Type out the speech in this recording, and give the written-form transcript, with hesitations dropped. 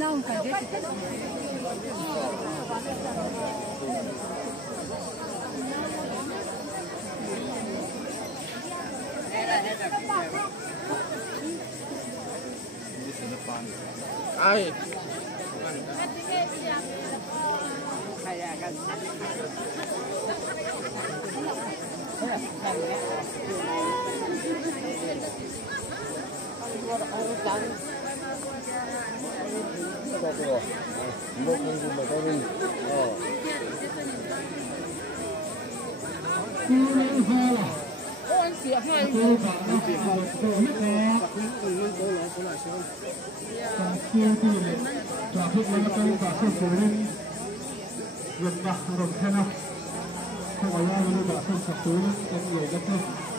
那种感觉。哎。Việt Nam rồi thế nào không có ai luôn đã không sắp tới trong người đất nước